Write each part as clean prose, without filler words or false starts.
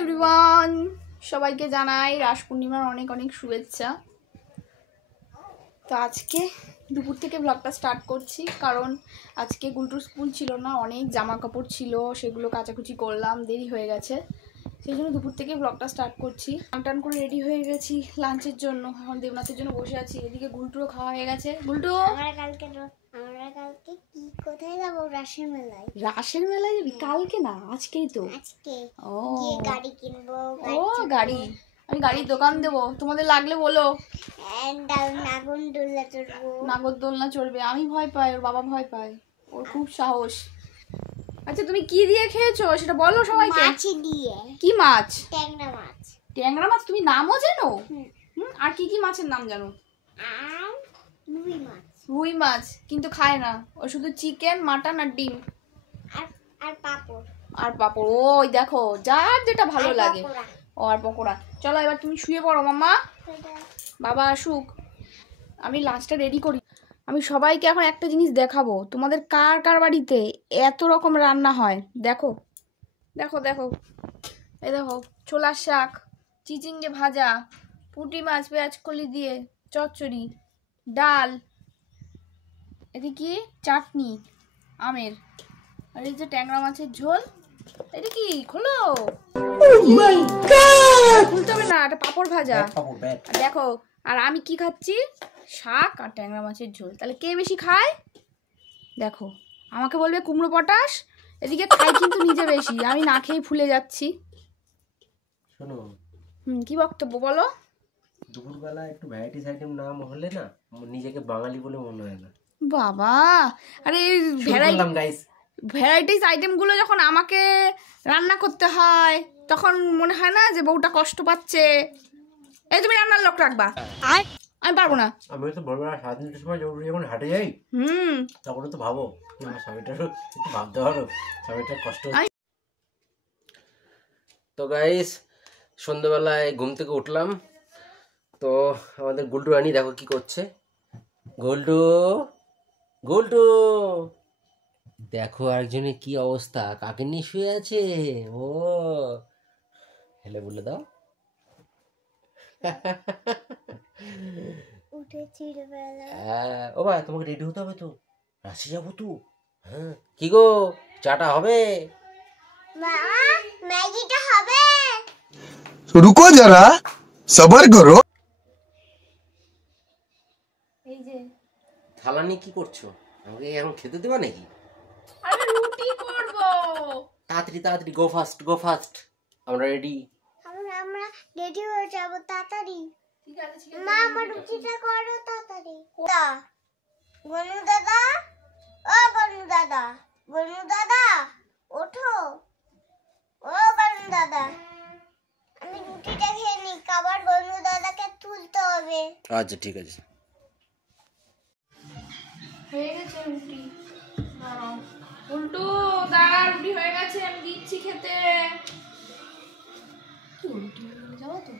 Everyone, সবাইকে জানাই রাস পূর্ণিমার অনেক অনেক শুভেচ্ছা। তো আজকে দুপুর থেকে ব্লগটা স্টার্ট করছি, কারণ আজকে গুলটুর স্কুল ছিল না, অনেক জামা কাপড় ছিল, সেগুলো কাচাকুচি করলাম, দেরি হয়ে গেছে, সেই জন্য দুপুর থেকে ব্লগটা স্টার্ট করছি। টান করে রেডি হয়ে গেছি লাঞ্চের জন্য, এখন দেবনাথের জন্য বসে আছি। এদিকে গুলটুরও খাওয়া হয়ে গেছে। গুলটু, আমরা কালকে কি কোথায় যাব? রাসের মেলায়। রাসের মেলায় যাবি? কালকে না, আজকেই তো। আজকে ও গিয়ে গাড়ি কিনবো। ও গাড়ি, আমি গাড়ির দোকান দেবো, তোমাদের লাগলে বলো। নাগরদোলনা চড়বো। নাগরদোলনা চড়বে? আমি ভয় পাই, ওর বাবা ভয় পায়, ওর খুব সাহস। আচ্ছা, তুমি কি দিয়ে খেয়েছো সেটা বলো সবাইকে। মাছ দিয়ে। কি মাছ? ট্যাংরা মাছ। ট্যাংরা মাছ? তুমি নামও জানো? আর কি কি মাছের নাম জানো? আর রুই মাছ। রুই মাছ কিন্তু খায় না, ও শুধু চিকেন, মাটন আর ডিম আর পাপড়। আর পাপড়, ওই দেখো যার যেটা ভালো লাগে। ও আর পকোড়া। চলো এবার তুমি শুয়ে পড়ো মাম্মা, বাবা আসুক, আমি লাঞ্চটা রেডি করি। আমি সবাইকে এখন একটা জিনিস দেখাবো, তোমাদের কার কার বাড়িতে এত রকম রান্না হয়। দেখো দেখো দেখো, এই দেখো ছোলার শাক, চিচিঙ্গে ভাজা, পুঁটি মাছ পেঁয়াজ কলি দিয়ে চচ্চড়ি, ডাল, এদিকে চাটনি আমের, আর এই যে ট্যাংরা মাছের ঝোল। এটা কি খোলো, খুলতে হবে না, এটা পাঁপড় ভাজা। দেখো, আর আমি কি খাচ্ছি? শাক আর ট্যাংরা মাছের ঝোল। তাহলে কে বেশি খায় দেখো, আমাকে বলবে কুমড়ো পটাশ, এদিকে খাই কিন্তু নিজে বেশি, আমি না খেয়ে ফুলে যাচ্ছি। শোনো, কি বক্তব্য বলো? দুপুরবেলা একটু ভ্যারাইটিস আইটেম নাম হলে না নিজেকে বাঙালি বলে মনে হয় না। বাবা, আরে ভ্যারাইটিস আইটেমগুলো যখন আমাকে রান্না করতে হয় তখন মনে হয় না যে বউটা কষ্ট পাচ্ছে। এই তুমি রান্নার লোক রাখবা, আমি পারবো না। আমি তো ভোরবেলা 7:30টার সময় যখন হাঁটে যাই, তখন তো ভাবো স্বামীটারও একটু ভাবতে পারো, স্বামীটার কষ্ট। তো গাইস, সন্ধ্যাবেলায় ঘুম থেকে উঠলাম, তো আমাদের গুলটু রানী দেখো কি করছে। গুলটু, গুলটু দেখো আরেকজনের কি অবস্থা, কাকে নিয়ে শুয়ে আছে। ও হেলে বলে দাও। ও ভাই, তোমাকে রেডি হতে হবে তো, রাশি যাবো তো। হ্যাঁ কি গো, চাটা হবে? ম্যাগিটা হবে। রুকো যারা, সবার করো। এই যে থালা নিয়ে কি করছো? আমাকে এখন খেতে দেবা নাকি? আমি রুটি করব। তাড়াতাড়ি তাড়াতাড়ি, গো ফাস্ট গো ফাস্ট, আমরা রেডি। আমরা রেডি হয়ে যাব তাড়াতাড়ি। ঠিক আছে ঠিক আছে, মা আমার রুটিটা করো তাড়াতাড়ি। গনু দাদা, ও গনু দাদা, গনু দাদা ওঠো, ও গনু দাদা, আমি রুটিটা খেয়ে নি, খাবার গনু দাদাকে তুলতে হবে। আচ্ছা ঠিক আছে। হয়ে গেছে রুটি, উল্টু দাঁড়া, রুটি হয়ে গেছে, আমি দিচ্ছি খেতে। রুটি যাবো তো,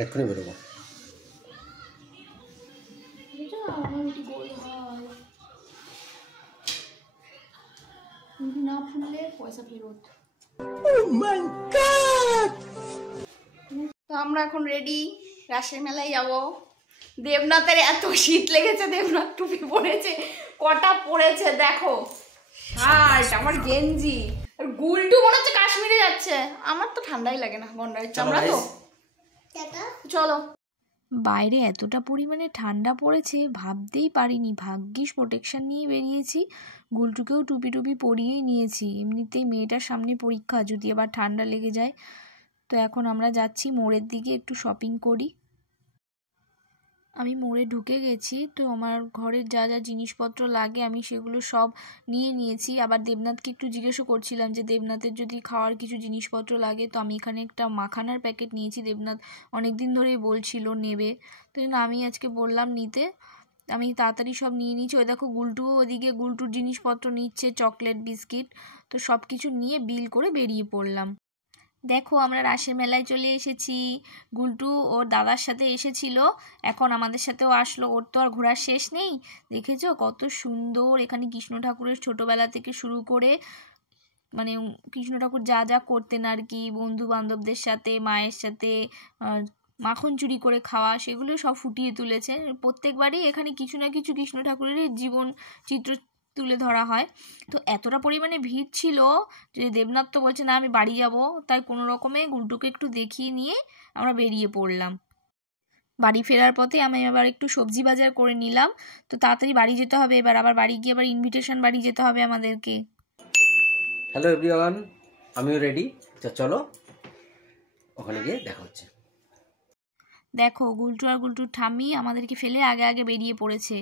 এক্ষুনি বেরোবো। আমার রুটি গোল হয়, রুটি না ফুললে পয়সা ফেরত। তো আমরা এখন রেডি, রাসের মেলায় যাবো। দেবনাথের এত শীত লেগেছে, দেবনাথ টুপি পরেছে, কটা পরেছে দেখো, শার্ট, আমার গেঞ্জি, আর গুলটু মনে হচ্ছে কাশ্মীরে যাচ্ছে। আমার তো ঠান্ডাই লাগে না, গন্ডারের চামড়া তো। চলো। বাইরে এতটা পরিমাণে ঠান্ডা পড়েছে ভাবতেই পারিনি, ভাগ্যিস প্রোটেকশন নিয়ে বেরিয়েছি, গুলটুকেও টুপি টুপি পরিয়েই নিয়েছি, এমনিতেই মেয়েটার সামনে পরীক্ষা, যদি আবার ঠান্ডা লেগে যায়। তো এখন আমরা যাচ্ছি মোড়ের দিকে, একটু শপিং করি। আমি মোড়ে ঢুকে গেছি, তো আমার ঘরের যা যা জিনিসপত্র লাগে আমি সেগুলো সব নিয়ে নিয়েছি। আবার দেবনাথকে একটু জিজ্ঞাসা করছিলাম যে দেবনাথের যদি খাওয়ার কিছু জিনিসপত্র লাগে, তো আমি এখানে একটা মাখানার প্যাকেট নিয়েছি, দেবনাথ অনেক দিন ধরেই বলছিল নেবে, তো আমি আজকে বললাম নিতে, আমি তাড়াতাড়ি সব নিয়ে নিয়েছি। ওই দেখো গুলটুও ওদিকে গুলটুর জিনিসপত্র নিচ্ছে, চকলেট, বিস্কিট, তো সব কিছু নিয়ে বিল করে বেরিয়ে পড়লাম। দেখো আমরা রাসের মেলায় চলে এসেছি, গুলটু ওর দাদার সাথে এসেছিল, এখন আমাদের সাথেও আসলো, ওর তো আর ঘোরার শেষ নেই। দেখেছো কত সুন্দর, এখানে কৃষ্ণ ঠাকুরের ছোটবেলা থেকে শুরু করে মানে কৃষ্ণ ঠাকুর যা যা করতেন আর কি, বন্ধু বান্ধবদের সাথে, মায়ের সাথে মাখন চুরি করে খাওয়া, সেগুলো সব ফুটিয়ে তুলেছে। প্রত্যেকবারই এখানে কিছু না কিছু কৃষ্ণ ঠাকুরের জীবন চিত্র তুলে ধরা হয়। তো এতটা পরিমাণে ভিড় ছিল যে দেবনাথ তো বলছে না আমি বাড়ি যাব, তাই কোনো রকমে গুলটুকে একটু দেখিয়ে নিয়ে আমরা বেরিয়ে পড়লাম। বাড়ি ফেরার পথে আমি আবার একটু সবজি বাজার করে নিলাম, তো তাড়াতাড়ি বাড়ি যেতে হবে এবার, আবার বাড়ি গিয়ে আবার ইনভিটেশন বাড়ি যেতে হবে আমাদেরকে। হ্যালো এভরিওয়ান, আমিও রেডি, চলো ওখানে গিয়ে দেখা হচ্ছে। দেখো গুলটু আর গুলটুর ঠাম্মি আমাদেরকে ফেলে আগে আগে বেরিয়ে পড়েছে।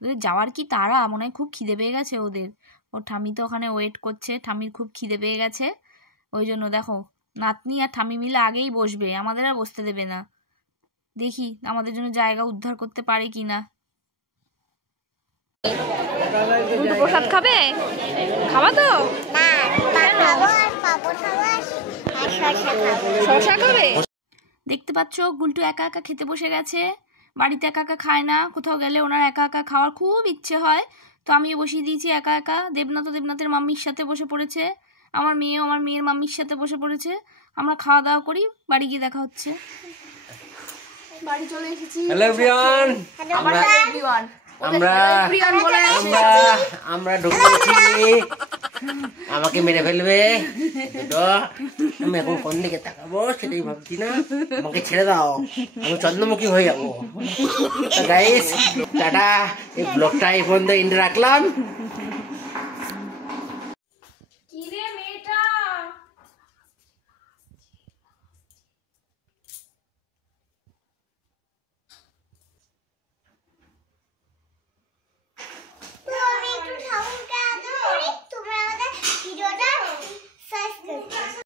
ওদের যাওয়ার কি তারা, মনে হয় খুব খিদে পেয়ে গেছে ওদের। ওর ঠাম্মি তো ওখানে ওয়েট করছে, ঠাম্মির খুব খিদে পেয়ে গেছে, ওই জন্য দেখো নাতনি আর ঠাম্মি মিলে আগেই বসবে, আমাদের আর বসতে দেবে না। দেখি আমাদের জন্য জায়গা উদ্ধার করতে পারে কি না। গুলটু প্রসাদ খাবে? খাওয়া তো শসা খাবে। দেখতে পাচ্ছ গুলটু একা একা খেতে বসে গেছে। বাড়িতে একা একা খায় না, কোথাও গেলে ওনার একা একা খাওয়ার খুব ইচ্ছে হয়, তো আমিও বসিয়ে দিয়েছি একা একা। দেবনাথ দেবনাথের মাম্মির সাথে বসে পড়েছে, আমার মেয়েও আমার মেয়ের মাম্মির সাথে বসে পড়েছে। আমরা খাওয়া দাওয়া করি, বাড়ি গিয়ে দেখা হচ্ছে। বাড়ি চলে এসেছি। হ্যালো এভরিওয়ান, আমরা ঢুকেছি, আমাকে মেরে ফেলবে তো আমি এখন কোন দিকে তাকাবো সেটাই ভাবছি না, আমাকে ছেড়ে দাও, আমি চন্দ্রমুখী হয়ে যাবো। গাইস টাটা, এই ব্লগটা এই পর্যন্ত এন্ড রাখলাম,